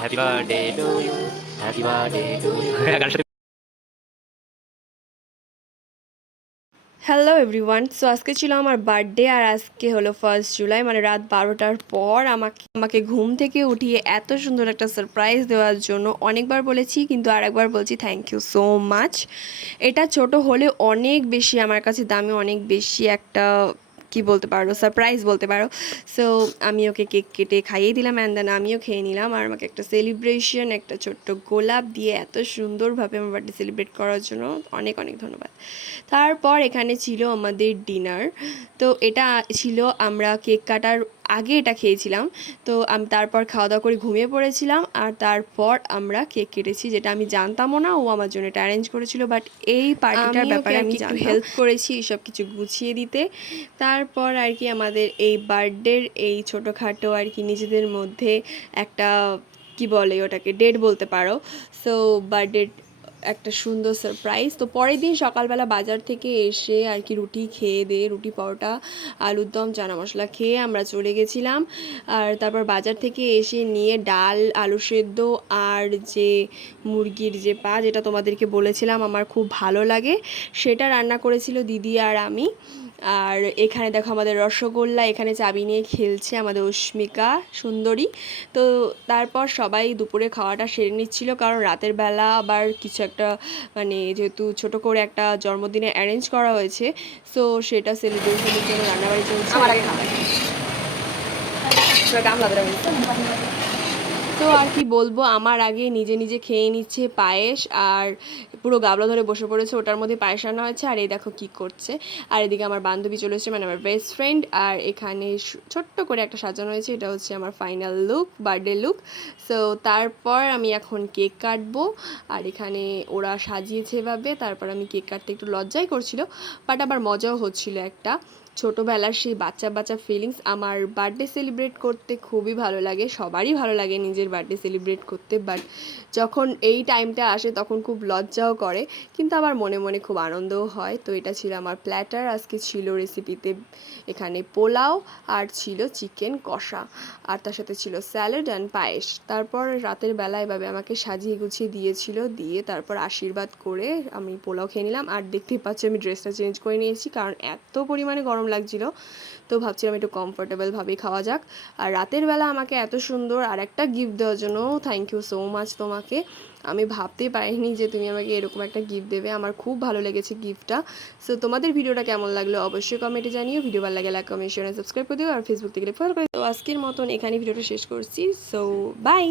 Happy birthday to you, happy birthday to you. Hello everyone, so আজকে ছিল আমার birthday আর আজকে হলো 1 জুলাই, মানে রাত 12টার পর আমাকে আমাকে ঘুম থেকে উঠিয়ে এত সুন্দর একটা সারপ্রাইজ দেওয়ার জন্য অনেকবার বলেছি, কিন্তু আর একবার বলছি থ্যাংক ইউ সো মাচ। এটা ছোট হলে অনেক বেশি আমার কাছে দামি, অনেক বেশি একটা কি বলতে পারো, সারপ্রাইজ বলতে পারো। সো আমি ওকে কেক কেটে খাইয়ে দিলাম অ্যান্ড দেন আমিও খেয়ে নিলাম। আর আমাকে একটা সেলিব্রেশন, একটা ছোট্ট গোলাপ দিয়ে এত সুন্দরভাবে আমার বার্থডে সেলিব্রেট করার জন্য অনেক অনেক ধন্যবাদ। তারপর এখানে ছিল আমাদের ডিনার। তো এটা ছিল, আমরা কেক কাটার আগে এটা খেয়েছিলাম। তো আমি তারপর খাওয়া দাওয়া করে ঘুমিয়ে পড়েছিলাম, আর তারপর আমরা কেক কেটেছি, যেটা আমি জানতামও না। ও আমার জন্য এটা অ্যারেঞ্জ করেছিল, বাট এই পার্টিটার ব্যাপারে আমি একটু হেল্প করেছি সব কিছু গুছিয়ে দিতে। তারপর আর কি আমাদের এই বার্থডের এই ছোটোখাটো আর কি নিজেদের মধ্যে একটা কি বলে ওটাকে, ডেট বলতে পারো। সো বার্থডে একটা সুন্দর সারপ্রাইজ। তো পরের দিন সকালবেলা বাজার থেকে এসে আর কি রুটি খেয়ে দিয়ে, রুটি পরোটা আলুর দম চানা মশলা খেয়ে আমরা চলে গেছিলাম। আর তারপর বাজার থেকে এসে নিয়ে ডাল, আলু সেদ্ধ আর যে মুরগির যে পা, যেটা তোমাদেরকে বলেছিলাম আমার খুব ভালো লাগে, সেটা রান্না করেছিল দিদি আর আমি। আর এখানে দেখো আমাদের রসগোল্লা, এখানে চাবি নিয়ে খেলছে আমাদের অস্মিকা সুন্দরী। তো তারপর সবাই দুপুরে খাওয়াটা সেরে নিচ্ছিল, কারণ রাতের বেলা আবার কিছু একটা, মানে যেহেতু ছোট করে একটা জন্মদিনে অ্যারেঞ্জ করা হয়েছে, সো সেটা সেলিব্রেশনের জন্য রান্নাবাড়ি চলছে। আমার আগে তো আর কি বলবো, আমার আগে নিজে নিজে খেয়ে নিচ্ছে পায়েস, আর পুরো গাবলা ধরে বসে পড়েছে, ওটার মধ্যে পায়েস রান্না হয়েছে। আর এই দেখো কি করছে। আর এদিকে আমার বান্ধবী চলে এসেছে, মানে আমার বেস্ট ফ্রেন্ড। আর এখানে ছোট্ট করে একটা সাজানো হয়েছে, এটা হচ্ছে আমার final look, birthday look. So তারপর আমি এখন কেক কাটবো। আর এখানে ওরা সাজিয়েছে এভাবে, তারপর আমি কেক কাটতে একটু লজ্জাই করছিল, বাট আবার মজাও হচ্ছিল একটা। ছোটোবেলার সেই বাচ্চা বাচ্চা ফিলিংস। আমার বার্থডে সেলিব্রেট করতে খুবই ভালো লাগে, সবারই ভালো লাগে নিজের বার্থডে সেলিব্রেট করতে, বাট যখন এই টাইমটা আসে তখন খুব লজ্জাও করে, কিন্তু আবার মনে মনে খুব আনন্দও হয়। তো এটা ছিল আমার প্ল্যাটার। আজকে ছিল রেসিপিতে এখানে পোলাও, আর ছিল চিকেন কষা, আর তার সাথে ছিল স্যালাড অ্যান্ড পায়েস। তারপর রাতের বেলা এভাবে আমাকে সাজিয়ে গুছিয়ে দিয়েছিল, দিয়ে তারপর আশীর্বাদ করে আমি পোলাও খেয়ে নিলাম। আর দেখতেই পাচ্ছি আমি ড্রেসটা চেঞ্জ করে নিয়েছি, কারণ এত পরিমাণে গরম লাগছিল। তো ভাবছিলাম একটু কমফোর্টেবলভাবেই খাওয়া যাক। আর রাতের বেলা আমাকে এত সুন্দর আর একটা গিফট দেওয়ার জন্য থ্যাংক ইউ সো মাচ তোমাকে। আমি ভাবতেই পারিনি যে তুমি আমাকে এরকম একটা গিফট দেবে, আমার খুব ভালো লেগেছে গিফটটা। সো তোমাদের ভিডিওটা কেমন লাগলো অবশ্যই কমেন্টে জানিও। ভিডিও ভালো লাগে লাইক কমেন্ট শেয়ার সাবস্ক্রাইব করে দিও, আর ফেসবুক থেকে ফলো করে। তো আজকের মতন এখানে ভিডিওটা শেষ করছি। So by.